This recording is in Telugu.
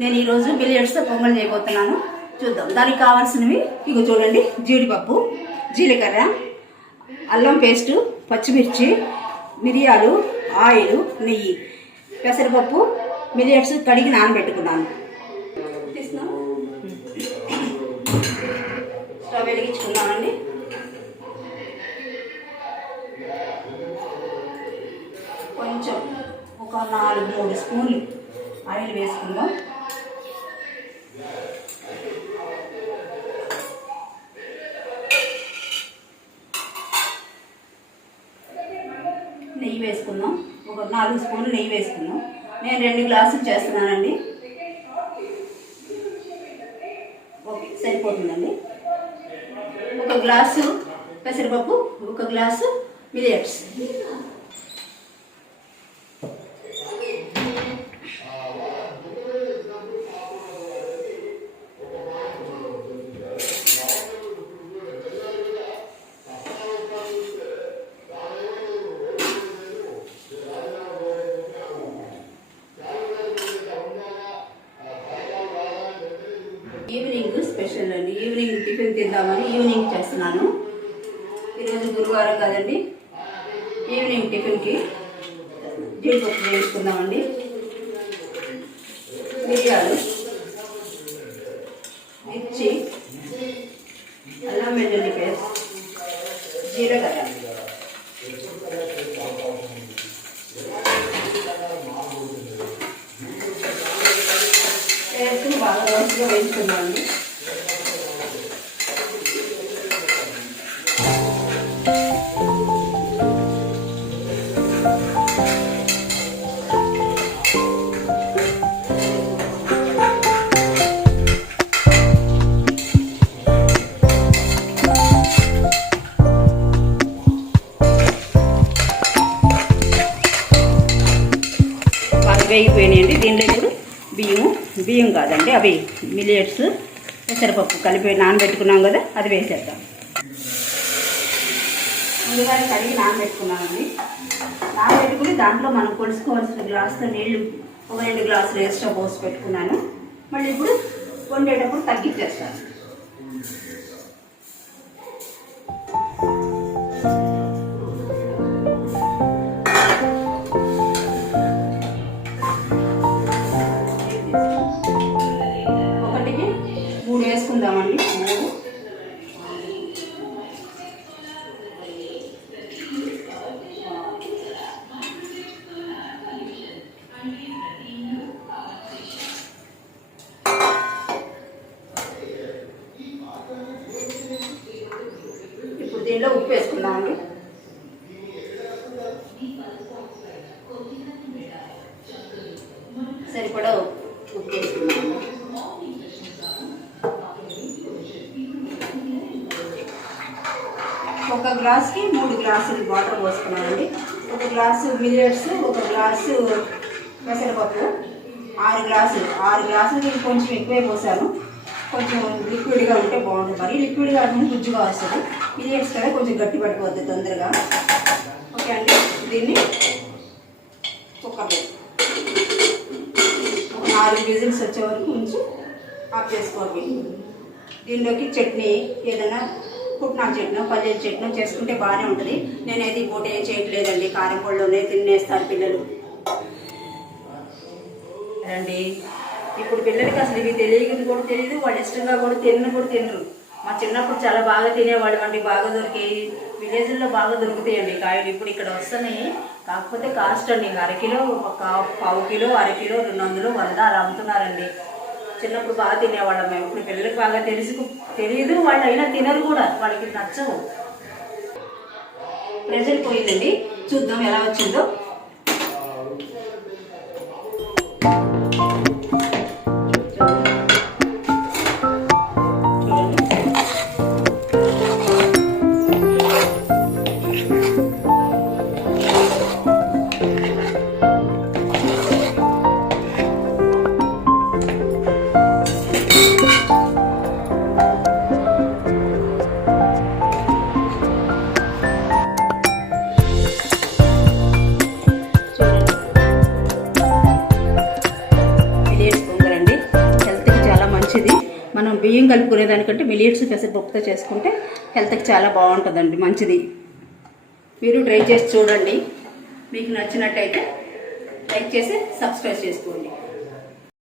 నేను ఈరోజు బిలియర్డ్స్తో పొంగల్ చేయబోతున్నాను. చూద్దాం. దానికి కావాల్సినవి ఇగో చూడండి. జీడిపప్పు, జీలకర్ర, అల్లం పేస్టు, పచ్చిమిర్చి, మిరియాలు, ఆయిల్, నెయ్యి, పెసరపప్పు, మిలియట్స్ కడిగి నానబెట్టుకున్నాను. స్టవ్ వెలిగించుకున్నానండి. కొంచెం ఒక 4-3 స్పూన్లు ఆయిల్ వేసుకుందాం. నెయ్యి వేసుకుందాం. ఒక 4 స్పూన్లు నెయ్యి వేసుకుందాం. నేను 2 గ్లాసులు చేస్తున్నానండి. ఓకే, సరిపోతుందండి. 1 గ్లాసు పెసరపప్పు, 1 గ్లాసు మిలియట్స్. ఈవినింగ్ స్పెషల్ అండి. ఈవినింగ్ టిఫిన్ తిందామని ఈవినింగ్ చేస్తున్నాను. ఈరోజు గురువారం కదండి. ఈవినింగ్ టిఫిన్కి జీడిపప్పు వేసుకుందామండి. మిరియాలు, మిర్చి, అల్లం వెల్లుల్లి పేస్ట్, జీలకర్ర, వేసి బాగా రోజుగా వేసుకుందామండి. వేగిపోయినాయండి. దీంట్లో ఇప్పుడు బియ్యం కాదండి, అవి మిలియట్స్, పెసరపప్పు కలిపి నానబెట్టుకున్నాం కదా, అది వేసేద్దాం. ముందుగానే కడిగి నానబెట్టుకున్నామండి. నానబెట్టుకుని దాంట్లో మనం కొలుసుకోవాల్సిన గ్లాసుతో నీళ్లు ఒక 2 గ్లాసులు ఎక్స్ట్రా పోసి పెట్టుకున్నాను. మళ్ళీ ఇప్పుడు వండేటప్పుడు తగ్గించేస్తాను. ఒకటికి 3 వేసుకుందామండి. 3 ఇప్పుడు దీనిలో ఉప్పు వేసుకుందామండి. సరిపడా ఉప్పు వేసుకున్నాము. ఒక గ్లాస్కి 3 గ్లాసులు వాటర్ పోసుకున్నానండి. 1 గ్లాసు మిలియట్స్, 1 గ్లాసు పెసరపప్పు, 6 గ్లాసులకి కొంచెం ఎక్కువే పోసాను. కొంచెం లిక్విడ్గా ఉంటే బాగుంటుంది. మరి లిక్విడ్గా ఉంటే గుజ్జుగా వస్తుంది. మిలియట్స్ కదా కొంచెం గట్టి పడిపోద్ది తొందరగా. ఓకే అండి. దీన్ని కుక్కర్లో 4 విజిల్స్ వచ్చే వరకు ఉంచి ఆఫ్ చేసుకోండి. దీనిలోకి చట్నీ ఏదైనా పుట్నాల చట్నీ, పల్లీల చట్నీ చేసుకుంటే బాగానే ఉంటుంది. నేనైతే ఈ పూట ఏం చేయట్లేదండి. కారం పొడిలోనే తినేస్తారు పిల్లలు రండి. ఇప్పుడు పిల్లలకి అసలు ఇవి తెలియదు కూడా తెలియదు, వాళ్ళు ఇష్టంగా కూడా తినరు. మా చిన్నప్పుడు చాలా బాగా తినేవాళ్ళు అండి. బాగా దొరికాయి. విలేజ్లో బాగా దొరుకుతాయండి కాయలు. ఇప్పుడు ఇక్కడ వస్తున్నాయి. కాకపోతే కాస్ట్ అండి. 1/2 కిలో, 1/4 కిలో, 1/2 కిలో 200, 100 అలా అమ్ముతున్నారండి. చిన్నప్పుడు బాగా తినేవాళ్ళం మేము. ఇప్పుడు పిల్లలకి బాగా తెలియదు, వాళ్ళు అయినా తినరు కూడా, వాళ్ళకి నచ్చవు. ప్రెజర్ పోయిందండి. చూద్దాం ఎలా వచ్చిందో. మనం బియ్యం కలుపుకునే దానికంటే మిలియట్స్ పెసరపప్పుతో చేసుకుంటే హెల్త్కి చాలా బాగుంటుందండి, మంచిది. మీరు ట్రై చేసి చూడండి. మీకు నచ్చినట్టయితే లైక్ చేసి సబ్స్క్రైబ్ చేసుకోండి.